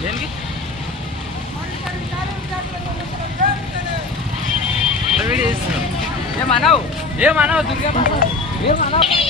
దేనికి ఏమనవు ఏమనవు దుర్గా ఏమనవు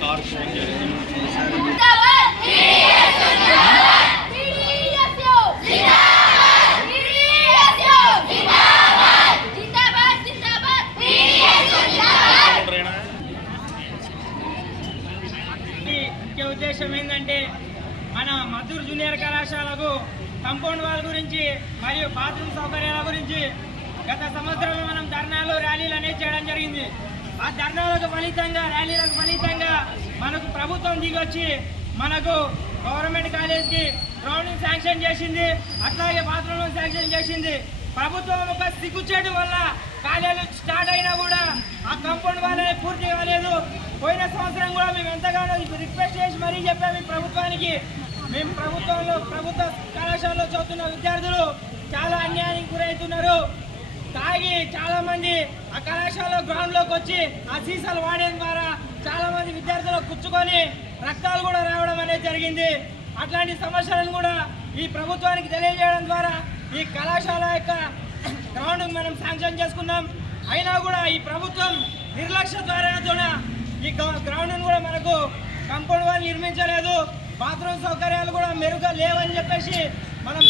సార్ ఫోన్ ఈ ముఖ్య ఉద్దేశం ఏంటంటే మన మధుర్ జూనియర్ కళాశాలకు కంపౌండ్ వాల్ గురించి మరియు బాత్రూమ్ సౌకర్యాల గురించి గత సంవత్సరంలో మనం ధర్నాలు ర్యాలీలు అనేది చేయడం జరిగింది. ఆ ధర్నాలకు ఫలితంగా ర్యాలీలకు ఫలితంగా మనకు ప్రభుత్వం దిగొచ్చి మనకు గవర్నమెంట్ కాలేజ్కి గ్రౌండ్ శాంక్షన్ చేసింది అట్లాగే బాత్రూమ్ శాంక్షన్ చేసింది. ప్రభుత్వం ఒక సిగ్గుచేటు వల్ల కాలేజీలు స్టార్ట్ అయినా కూడా ఆ కంపౌండ్ వాళ్ళని పూర్తి కాలేదు పోయిన సంవత్సరం కూడా మేము ఎంతగానో రిక్వెస్ట్ చేసి మరీ చెప్పాము ప్రభుత్వానికి. మేము ప్రభుత్వంలో ప్రభుత్వ కళాశాలలో చదువుతున్న విద్యార్థులు చాలా అన్యాయానికి గురవుతున్నారు. తాగి చాలా మంది ఆ కళాశాల గ్రౌండ్లోకి వచ్చి ఆ సీసాలు వాడడం ద్వారా చాలా మంది విద్యార్థులు కూర్చుకొని రక్తాలు కూడా రావడం అనేది జరిగింది. అట్లాంటి సమస్యలను కూడా ఈ ప్రభుత్వానికి తెలియజేయడం ద్వారా ఈ కళాశాల యొక్క గ్రౌండ్ మనం శాంక్షన్ చేసుకున్నాం. అయినా కూడా ఈ ప్రభుత్వం నిర్లక్ష్య ద్వారా ఈ గ్రౌండ్ కూడా మనకు కంపౌండ్ వాళ్ళు నిర్మించలేదు. బాత్రూమ్ సౌకర్యాలు కూడా మెరుగ్గా లేవని చెప్పేసి మనం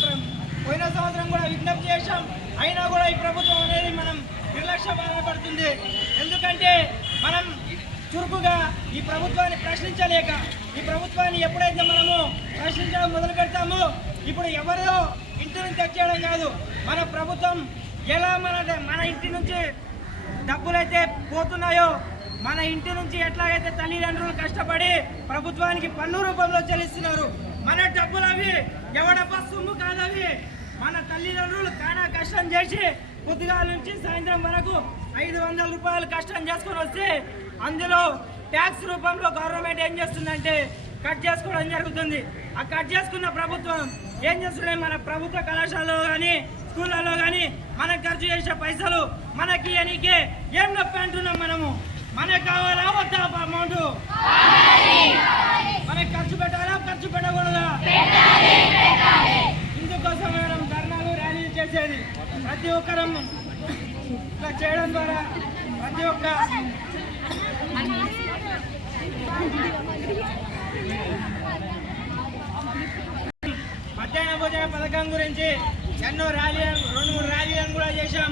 పోయిన సంవత్సరం కూడా విజ్ఞప్తి చేశాం. అయినా కూడా ఈ ప్రభుత్వం అనేది మనం నిర్లక్ష్య బాధపడుతుంది. ఎందుకంటే మనం చురుకుగా ఈ ప్రభుత్వాన్ని ప్రశ్నించలేక ఈ ప్రభుత్వాన్ని ఎప్పుడైతే మనము ప్రశ్నించడం మొదలు పెడతామో ఇప్పుడు ఎవరో ఇంటి నుంచి తెచ్చేయడం కాదు. మన ప్రభుత్వం ఎలా మన మన ఇంటి నుంచి డబ్బులైతే పోతున్నాయో మన ఇంటి నుంచి ఎట్లాగైతే తల్లిదండ్రులు కష్టపడి ప్రభుత్వానికి పన్ను రూపంలో చెల్లిస్తున్నారు మన డబ్బులు అవి ఎవడ సొమ్ము కాదవి. మన తల్లిదండ్రులు కానా కష్టం చేసి పొద్దుగాల నుంచి సాయంత్రం వరకు ఐదు వందల రూపాయలు కష్టం చేసుకొని వస్తే అందులో ట్యాక్స్ రూపంలో గవర్నమెంట్ ఏం చేస్తుందంటే కట్ చేసుకోవడం జరుగుతుంది. ఆ కట్ చేసుకున్న ప్రభుత్వం ఏం చేస్తున్నాయి మన ప్రభుత్వ కళాశాలలో కానీ స్కూళ్ళలో కానీ మనకు ఖర్చు చేసే పైసలు మనకి అనికే ఏం నొప్పి అంటున్నాం మనము? మనకు కావాలా వద్దా అమౌంట్ మనకి ఖర్చు పెట్టాలా? ఖర్చు పెట్టకూడదా? ఇందుకోసం ర్యాలీలు చేసేది ప్రతి ఒక్కరం ఇట్లా చేయడం ద్వారా ప్రతి ఒక్క మధ్యాహ్న భోజన పథకం గురించి ఎన్నో ర్యాలీలను రెండు మూడు ర్యాలీలను కూడా చేశాం.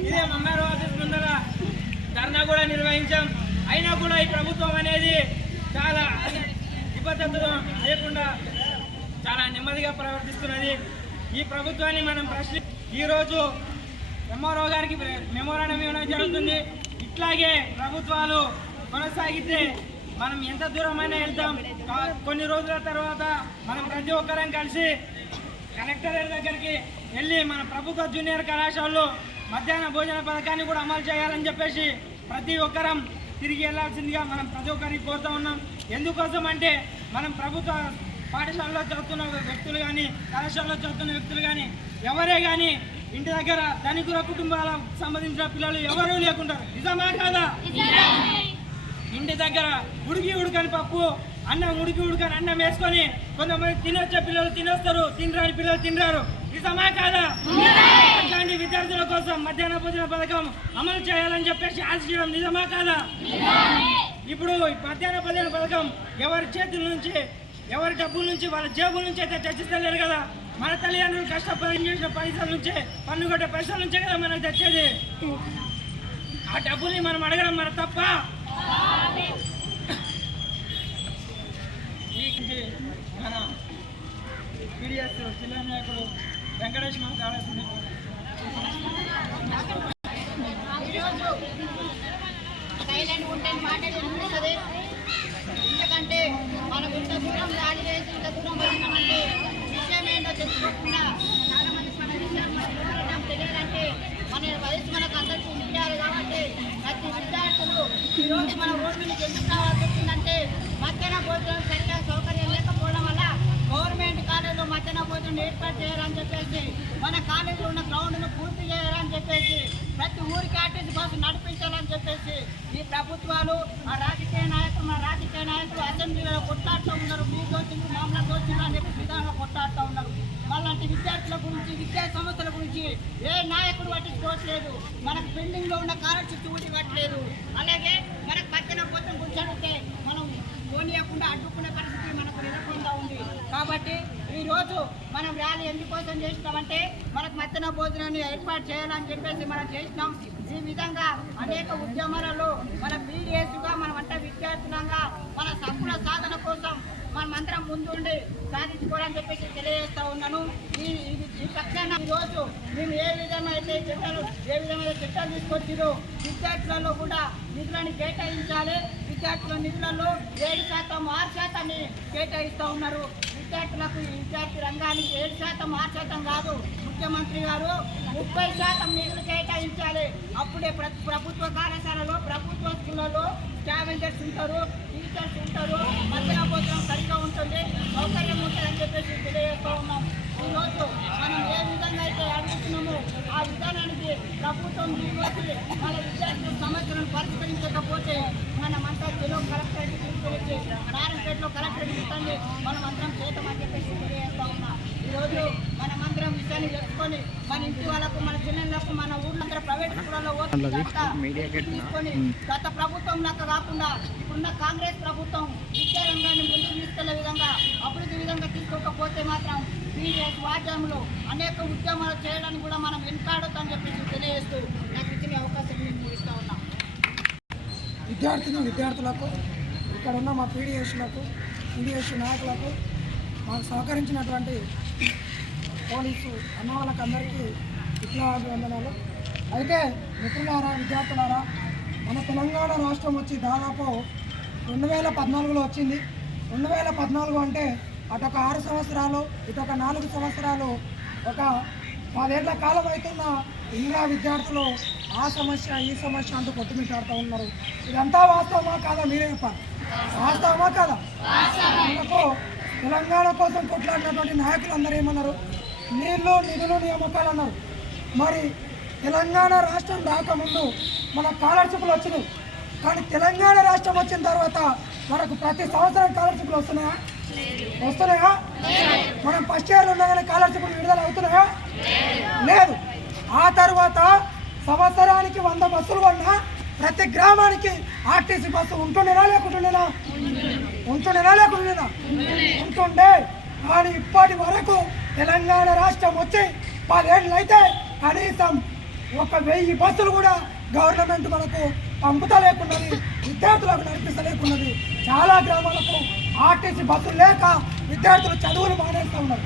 ఇదే మమ్మారు ఆఫీస్ ముందర ధర్నా కూడా నిర్వహించాం. అయినా కూడా ఈ ప్రభుత్వం అనేది చాలా నిబద్ధతతో లేకుండా చాలా నెమ్మదిగా ప్రవర్తిస్తున్నది. ఈ ప్రభుత్వాన్ని మనం ప్రశ్ని ఈరోజు ఎంఆర్ఓ గారికి మెమోరాండం ఇవ్వడం జరుగుతుంది. ఇట్లాగే ప్రభుత్వాలు కొనసాగితే మనం ఎంత దూరమైనా వెళ్తాం. కొన్ని రోజుల తర్వాత మనం ప్రతి ఒక్కరం కలిసి కలెక్టర్ దగ్గరికి వెళ్ళి మన ప్రభుత్వ జూనియర్ కళాశాలలో మధ్యాహ్న భోజన పథకాన్ని కూడా అమలు చేయాలని చెప్పేసి ప్రతి ఒక్కరం తిరిగి వెళ్ళాల్సిందిగా మనం ప్రతి ఒక్కరిని కోరుతా ఉన్నాం. ఎందుకోసం అంటే మనం ప్రభుత్వ పాఠశాలలో చదువుతున్న వ్యక్తులు కానీ కళాశాలలో చదువుతున్న వ్యక్తులు కానీ ఎవరే కానీ ఇంటి దగ్గర ధనికుల కుటుంబాలకు సంబంధించిన పిల్లలు ఎవరూ లేకుండా నిజమా కాదా? ఇంటి దగ్గర ఉడికి ఉడకని పప్పు అన్నం ఉడికి ఉడకని అన్నం వేసుకొని కొంతమంది తినొచ్చే పిల్లలు తినొస్తారు తినరాని పిల్లలు తినరారు. నిజమా కాదా? అట్లాంటి విద్యార్థుల కోసం మధ్యాహ్న భోజన పథకం అమలు చేయాలని చెప్పేసి ఆశించడం నిజమా కాదా? ఇప్పుడు ఈ మధ్యాహ్న భోజన పథకం ఎవరి చేతుల నుంచి ఎవరి డబ్బుల నుంచి వాళ్ళ జేబుల నుంచి అయితే తెచ్చిస్తలేరు కదా? మన తల్లిదండ్రులు కష్టపడి చేసిన పైసల నుంచే పన్ను కొట్టే పైసల నుంచే కదా మనకు తెచ్చేది? ఆ డబ్బుల్ని మనం అడగడం మన తప్ప? మన పీడిఎస్ జిల్లా నాయకుడు వెంకటేష్ మనకు కావాల్సింది సైలెంట్ ఉంటే మాటలు ఎందుకంటే మనకు ఇంత దూరం దాడి చేసి ఇంత దూరం వచ్చినామంటే విషయం ఏంటో తెలుసుకోకుండా చాలా మంది మన విషయం తెలియదంటే తెలియాలంటే మన వయసు మనకు అందరికీ ఉండాలి కాబట్టి ప్రతి విద్యార్థులు ఈరోజు మన రోడ్డు మీద ఎందుకు రావాల్సి వచ్చిందంటే మధ్యాహ్న భోజనం సరిగ్గా సౌకర్యం లేకపోవడం వల్ల గవర్నమెంట్ కాలేజీలో మధ్యాహ్న భోజనం ఏర్పాటు చేయాలని చెప్పేసి మన కాలేజీలో ఉన్న గ్రౌండ్ను పూర్తి చేయాలని చెప్పేసి ప్రతి ఊరికి ఆర్టీసీ బస్సు నడిపించాలని చెప్పేసి ఈ ప్రభుత్వాలు ఆ రాజకీయ ఇప్పుడు నాయకులు అసెంబ్లీలో కొట్లాడుతూ ఉన్నారు మీ దోచులు మామూలు దోచులు అని చెప్పి విధానంలో కొట్లాడుతూ ఉన్నారు. వాళ్ళంటి విద్యార్థుల గురించి విద్యా సంస్థల గురించి ఏ నాయకుడు పట్టించుకోవట్లేదు మనకు పెండింగ్లో ఉన్న స్కాలర్షిప్ ఊటి కట్టలేదు అలాగే మనకు పక్కన కోసం గురించి అడిగితే మనం పోనీయకుండా అడ్డుకునే పరిస్థితి మనకు నెలకొందా ఉంది. కాబట్టి ఈరోజు మనం ర్యాలీ ఎందుకోసం చేసినామంటే మనకు మధ్యాహ్న భోజనాన్ని ఏర్పాటు చేయాలని చెప్పేసి మనం చేసినాం. ఈ విధంగా అనేక ఉద్యమాలలో మన పీడిఎస్గా మనం అంటే విద్యార్థులంగా మన హక్కుల సాధన కోసం మనమందరం ముందుండి సాధించుకోవాలని చెప్పేసి తెలియజేస్తా ఉన్నాను. ఈ ఈ- ఈ పక్షాన రోజు మేము ఏ విధమైతే చట్టాలు ఏ విధమైన చట్టాలు తీసుకొచ్చిరో విద్యార్థులలో కూడా నిధులను కేటాయించాలి. విద్యార్థుల నిధులలో ఏడు శాతం ఆరు శాతాన్ని కేటాయిస్తూ ఉన్నారు. విద్యార్థులకు ఈ విద్యార్థి రంగానికి ఏడు శాతం ఆరు శాతం కాదు. ముఖ్యమంత్రి గారు ముప్పై శాతం నిధులు కేటాయించాలి. అప్పుడే ప్రభుత్వ కళాశాలలో ప్రభుత్వ స్కూళ్ళలో స్కావెంజర్స్ ఉంటారు. టీచర్స్ ఉంటారు. మధ్యాహ్న భోజనం సరిగ్గా ఉంటుంది. సౌకర్యం ఉంటుంది అని చెప్పేసి తెలియజేస్తూ ఉన్నాం. ఈరోజు మనం ఏ విధంగా అయితే అడుగుతున్నామో ఆ విధానానికి ప్రభుత్వం తీసుకొచ్చి మన విద్యార్థుల సమస్యలను పరిష్కరించకపోతే మనమంతా తెలుగు కలెక్టరేట్ తీసుకొచ్చి నారాయణపేటలో కలెక్టరేట్ ఇస్తుంది మనం అందరం చేద్దామని చెప్పేసి తెలియజేస్తా ఉన్నాం. ఈరోజు మనమందరం విషయాన్ని తెలుసుకొని మన ఇంటి వాళ్ళకు మన చిన్నలకు మన ఊళ్ళందరూ ప్రైవేట్ స్కూళ్ళలో తీసుకొని గత ప్రభుత్వం లాగా కాకుండా ఇప్పుడున్న కాంగ్రెస్ ప్రభుత్వం విద్యా రంగాన్ని ముందుకు తీసుకెళ్ళే విధంగా అభివృద్ధి విధంగా తీసుకోకపోతే మాత్రం పీడిఎస్ వాద్యంలో అనేక ఉద్యమాలు చేయడానికి కూడా మనం వెనుకాడొద్దని చెప్పేసి తెలియజేస్తూ నాకు ఇచ్చిన అవకాశం నేను ముగిస్తా ఉన్నా. విద్యార్థిని విద్యార్థులకు ఇక్కడ ఉన్న మా పీడిఎస్లకు పీడిఎస్ నాయకులకు మాకు సహకరించినటువంటి పోలీసు అన్న వాళ్ళకి అందరికీ విప్లవాభివందనాలు అయితే మిత్రులారా విద్యార్థులారా మన తెలంగాణ రాష్ట్రం వచ్చి దాదాపు రెండు వేల పద్నాలుగులో వచ్చింది. రెండు వేల పద్నాలుగు అంటే అటొక ఆరు సంవత్సరాలు ఇటొక నాలుగు సంవత్సరాలు ఒక పదేళ్ళ కాలం అవుతున్న ఇంకా విద్యార్థులు ఆ సమస్య ఈ సమస్య అంటూ కొట్టుమిట్టాడుతూ ఉన్నారు. ఇదంతా వాస్తవమా కాదా? మీరే చెప్పాలి. వాస్తవమా కాదా? మనకు తెలంగాణ కోసం కొట్లాడినటువంటి నాయకులు అందరూ ఏమన్నారు? నీళ్ళు నిధులు నియామకాలు అన్నారు మరి తెలంగాణ రాష్ట్రం రాకముందు మన స్కాలర్షిప్లు వచ్చినాయి. కానీ తెలంగాణ రాష్ట్రం వచ్చిన తర్వాత మనకు ప్రతి సంవత్సరం స్కాలర్షిప్లు వస్తున్నాయా? వస్తున్నాయా? మనం ఫస్ట్ ఇయర్ ఉండగానే స్కాలర్షిప్లు విడుదల అవుతున్నాయా? లేదు. ఆ తర్వాత సంవత్సరానికి వంద బస్సులు కొన్నా ప్రతి గ్రామానికి ఆర్టీసీ బస్సు ఉంటుండేనా లేకుంటుండేనా? ఉంటుండేనా లేకుంటుండేనా? ఉంటుండే. కానీ ఇప్పటి వరకు తెలంగాణ రాష్ట్రం వచ్చి పదేళ్ళు అయితే కనీసం ఒక వెయ్యి బస్సులు కూడా గవర్నమెంట్ మనకు పంపుతలేకున్నది విద్యార్థులకు నడిపిస్తలేకున్నది. చాలా గ్రామాలకు ఆర్టీసీ బస్సులు లేక విద్యార్థులు చదువులు మానేస్తూ ఉన్నారు.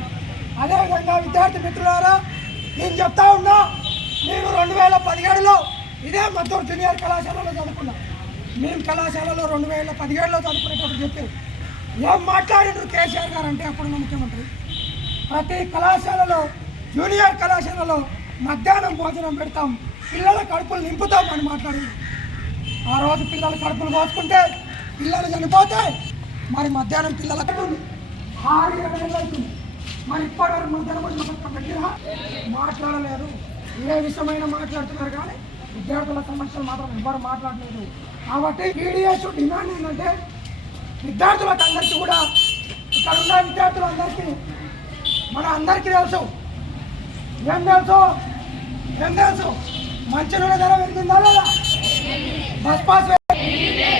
అదేవిధంగా విద్యార్థి మిత్రులారా నేను చెప్తా ఉన్నా నేను రెండు వేల పదిహేడులో ఇదే మద్దూరు జూనియర్ కళాశాలలో చదువుకున్నా. మేము కళాశాలలో రెండు వేల పదిహేడులో చదువుకునేటప్పుడు చెప్పి ఏం మాట్లాడినారు కేసీఆర్ గారు అంటే అప్పుడు ముఖ్యమంత్రి. ప్రతి కళాశాలలో జూనియర్ కళాశాలలో మధ్యాహ్నం భోజనం పెడతాం. పిల్లల కడుపులు నింపుతాం అని మాట్లాడి ఆ రోజు పిల్లల కడుపులు కోసుకుంటే పిల్లలు చనిపోతే మరి మధ్యాహ్నం పిల్లలకు ఆరు ఏడు అవుతుంది. మరి ఇప్పటివరకు మధ్యాహ్నం భోజనం పథకం మాట్లాడలేదు. ఏ విషయమైన మాట్లాడుతున్నారు కానీ విద్యార్థుల సమస్యలు మాత్రం ఎవ్వరు మాట్లాడలేదు. కాబట్టి పీడిఎస్ డిమాండ్ ఏంటంటే విద్యార్థులకు అందరికీ కూడా ఇక్కడ ఉన్న విద్యార్థులందరికీ మన అందరికీ తెలుసు. ఏం తెలుసు? ఏం తెలుసు? మంచి నూనె ధర పెరిగిందా లేదా? బస్ పాస్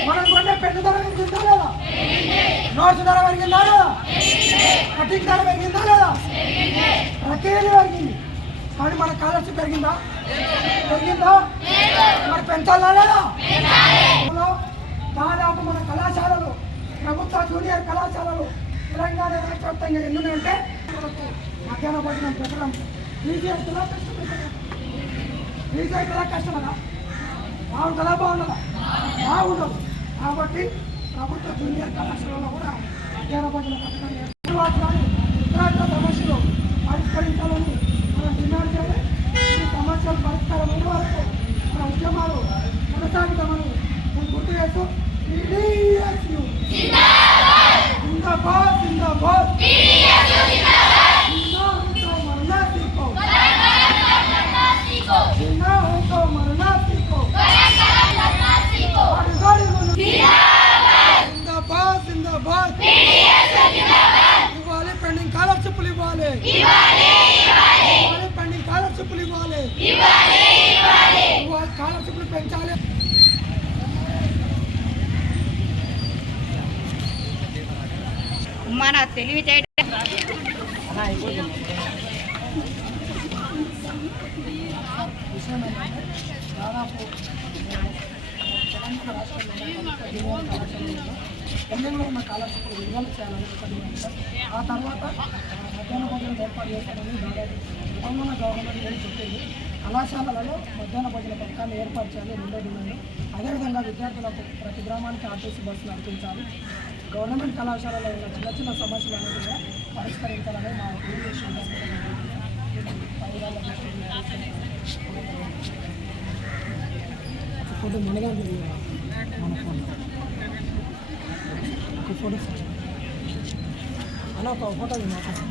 మనం కొనే పెన్ను ధర పెరిగిందా లేదా? నోట్స్ ధర పెరిగిందా లేదా? కటింగ్ ధర పెరిగిందా లేదా? ప్రతిదీ పెరిగింది. కానీ మన కాలర్షిప్ పెరిగిందా? పెరిగిందా? మరి పెంచాలా లేదా? దాదాపు మన కళాశాలలు ప్రభుత్వ జూనియర్ కళాశాలలు తెలంగాణ రాష్ట్ర వ్యాప్తంగా ఎన్ని ఉన్నాయంటే మనకు మధ్యాహ్న భోజనం పెట్టడం. ఈజీ అవుతుందా కష్టం ఈజీ అవుతుందా కష్టమదా బాగుంటుందా బాగుంటుందా బాగుండదు? కాబట్టి ప్రభుత్వ జూనియర్ కళాశాలలో కూడా మధ్యాహ్న భోజన పథకం ఏర్పాటు ఇతర సమస్యలు పరిష్కరించాలని మనం డిమాండ్ చేయాలి ఈ సమస్యలు పరిష్కారం అయిన వరకు మన ఉద్యమాలు కొనసాగుతామని నేను గుర్తు చేస్తూ TDSU. జిందాబాద్! జిందాబాద్! పెంచాలి మన తెలివితేట దాదాపు తెలంగాణ రాష్ట్రంలో కళాశాలలో పెండింగ్లో ఉన్న స్కాలర్షిప్లు విడుదల చేయాలని. ఆ తర్వాత మధ్యాహ్న భోజనం ఏర్పాటు చేస్తామని దాదాపు గతంలో గవర్నమెంట్ ఏం చెప్పింది కళాశాలలలో మధ్యాహ్న భోజన పథకాన్ని ఏర్పాటు చేయాలి రెండో డిమాండ్ అదేవిధంగా విద్యార్థులకు ప్రతి గ్రామానికి ఆర్టీసీ బస్సు నడిపించాలి గవర్నమెంట్ కళాశాలలో ఉన్న చిన్న చిన్న సమస్యలు అనేది కూడా పరిష్కరించాలని మా ఇరిగేషన్ ఫోటో మనగా మన ఫోన్ ఒక ఫోటో. అలా ఒక ఫోటో మాట్లాడు